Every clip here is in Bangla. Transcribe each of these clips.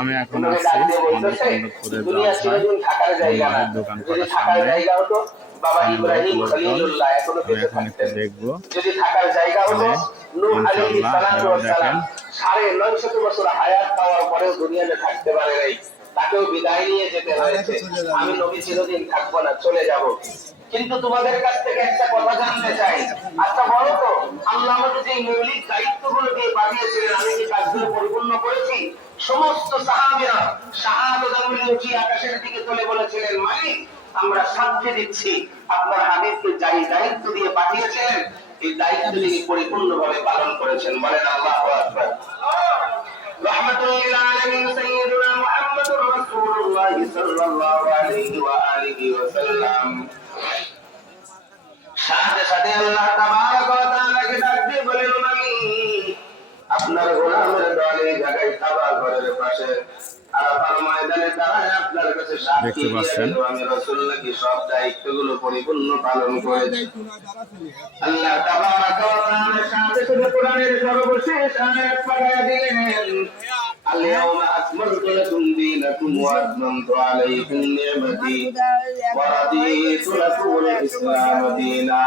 আমি এখন আসছি আমাদের কন্দকপুরের জলসায় মোল্লাদের দোকান করার সামনে আমি এখন একটু দেখবো ইনশাআল্লাহ দেখেন 950 বছর হায়াত পাওয়ার পরেও দুনিয়াতে থাকতে পারে নাই, তাকেও বিদায় নিয়ে যেতে হয়েছে। আমি নবী চিরদিন থাকবো না, চলে যাব। কিন্তু তোমাদের কাছ থেকে একটা কথা জানতে চাই, আচ্ছা বলো তো, আল্লাহ আমাকে যে মৌলিক দায়িত্বগুলো দিয়ে পাঠিয়েছিলেন আমি কি কাজগুলো পরিপূর্ণ করেছি? সমস্ত সাহাবীরা শাহাদাত আঙ্গুল উঠিয়ে আকাশের দিকে তুলে বলেছিলেন, মালিক আমরা সাক্ষ্য দিচ্ছি আপনার হাবিবকে যাই দায়িত্ব দিয়ে পাঠিয়েছেন এই দায়িত্ব তিনি পরিপূর্ণভাবে পালন করেছেন। বলেন আল্লাহু আকবার। রাহমাতুল আলামিন সাইয়্যিদুনা মুহাম্মদুর রাসূলুল্লাহ সাল্লাল্লাহু আলাইহি ওয়া আলিহি ওয়াসাল্লাম সাথে সাথে আল্লাহ তাবারক ওয়া তাআলাকে ডাক দিয়ে বলেন, মালিক আপনার গোলামের দল এই জায়গায় কাবা ঘরের পাশে আরাফার ময়দানে দাঁড়ায় আপনার কাছে সাক্ষী দিয়েছেন আমি রাসূল নাকি সব দায়িত্বগুলো পরিপূর্ণ পালন করেছি। আল্লাহ তাবারক ওয়া তাআলা সাথে সাথে কোরআনের সর্বশেষ আয়াত পাঠিয়ে দিলেন, আল-ইয়াওমা আকমালতু লাকুম দীনাকুম ওয়া আতমামতু আলাইকুম নি'মাতি ওয়া রাদিতু লাকুমুল ইসলাম দীনা।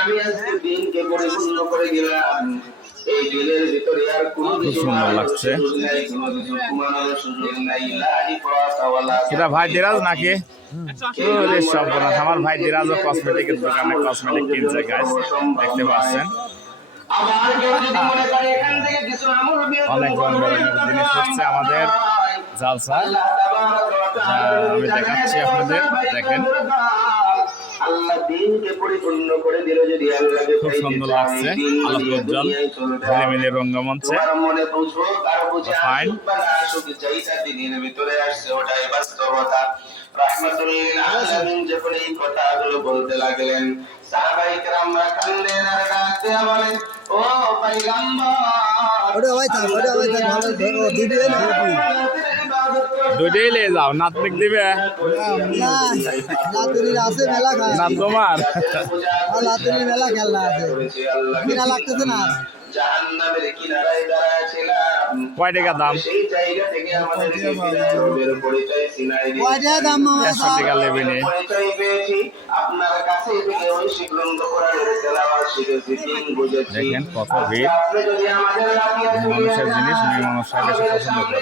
আমি আজকে দিনকে পরিপূর্ণ করে দিলাম, এই দিনের ভিতরে আর কোনো কিছু সুন্দর লাগছে। এটা ভাই দিরাজ নাকি আমার ভাই দিরাজও কসমেটিকের দোকানে কসমেটিক কিনছে গাইস, দেখতে পাচ্ছেন অনেক ধরনের জিনিস হচ্ছে আমাদের জালসা। আমি দেখাচ্ছি আপনাদের, দেখেন আল্লাহ দিনকে পরিপূর্ণ করে দিল। যদি আল্লাহকে খুব সুন্দর লাগছে, আলোকোজ্জ্বল ঝিলিমিলি রঙ্গমঞ্চে মনে পৌঁছো কারো বুঝে আসুক যেটা দিনের ভিতরে আসছে ওটাই বাস্তবতা। রাহমাতুল লিল আলামিন যখন এই কথাগুলো বলতে লাগলেন সাহাবায়ে কেরামরা কান্দেন আর ডাকতে বলেন, ও পয়গম্বর ওরে ভাই থাম ভালো ধরো দিবে না দুইটাই নিয়ে যাও, নাতনিক দিবে না লাতুরির আছে মেলা খায় না তোমার লাতুরির মেলা খেলনা আছে কিনা লাগতেছে না জাহান্নামের কিনারায় দাঁড়ায় ছিলাম। কয় টাকা দাম? সেই জায়গা থেকে আমাদেরকে বিদায়ের পরিচয় চিনাই দিয়েছে। কয় টাকা দাম মামা? 100 টাকা নেবে নে। পরিচয় পেয়েছি আপনার কাছে থেকে ঐশী গ্রন্থ কোরআনের তেলাওয়াত শিখেছি, দিন বুঝেছি। দেখেন কত ভিড়, আপনি যদি আমাদের রাতিয়া মানুষের জিনিস মেয়ে মানুষরা বেশি পছন্দ করে।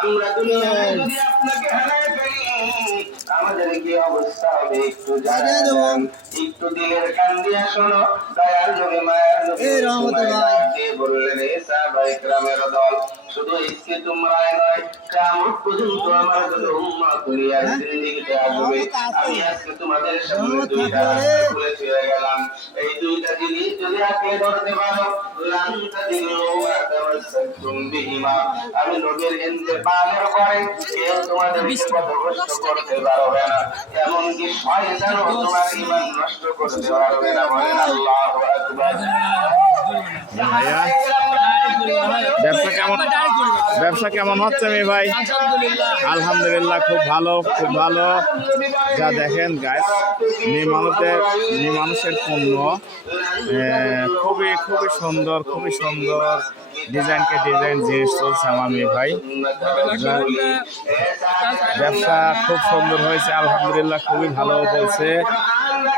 আমরা দুনিয়ায় যদি আপনাকে হারায় ফেলি আমাদের কি অবস্থা হবে একটু জানেন? একটু দিলের কান দিয়ে শোনো, দয়ার নবী মায়ের নবী বললেন, এ সাহাবায়ে কেরামের দল, শুধু ইসকে তোমরাই নয় কিয়ামত পর্যন্ত আমার যত উম্মত দুনিয়ার জিন্দেগিতে আসবে, আমি আজকে তোমাদের সামনে দুইটা রাস্তা খুলে ছেড়ে গেলাম। এই দুইটা জিনিস যদি আঁকড়ে ধরতে পারো লান তাদিলু মা তামাসসাকতুম বিহিমা, আমি নবীর ইন্তেকালের পরে কেউ তোমাদেরকে পথভ্রষ্ট করতে পারবে না, এমনকি শয়তানও তোমার ঈমান নষ্ট করতে পারবে না। বলেন আল্লাহু আকবার। ভাইয়া ব্যবসা কেমন হচ্ছে মেয়ে ভাই? আলহামদুলিল্লাহ খুব ভালো, খুব ভালো। যা দেখেন গাইস, মেয়ে মানুষের পণ্য খুবই খুবই সুন্দর, খুবই সুন্দর ডিজাইনকে ডিজাইন জিনিস চলছে আমার মেয়ে ভাই। ব্যবসা খুব সুন্দর হয়েছে আলহামদুলিল্লাহ, খুবই ভালো বলছে।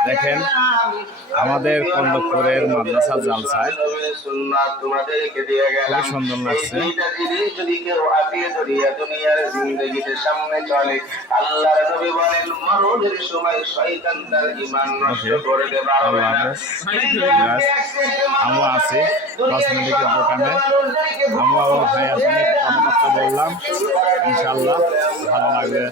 দেখেন আমাদের কন্দকপুরের মাদ্রাসা জালসায় খুবই সুন্দর লাগছে। যদি কেউ আঁকড়ে ধরিয়া দুনিয়ার জিন্দেগিতে সামনে চলে, আল্লাহর নবী বলেন মরণের সময় শয়তান তার ঈমান নষ্ট করতে পারবে না। আমরা আছি কসমেটিকের দোকানে, আমরা আমার ভাইয়ের সঙ্গে কথাবার্তা বললাম, ইনশাআল্লাহ ভালো লাগবে।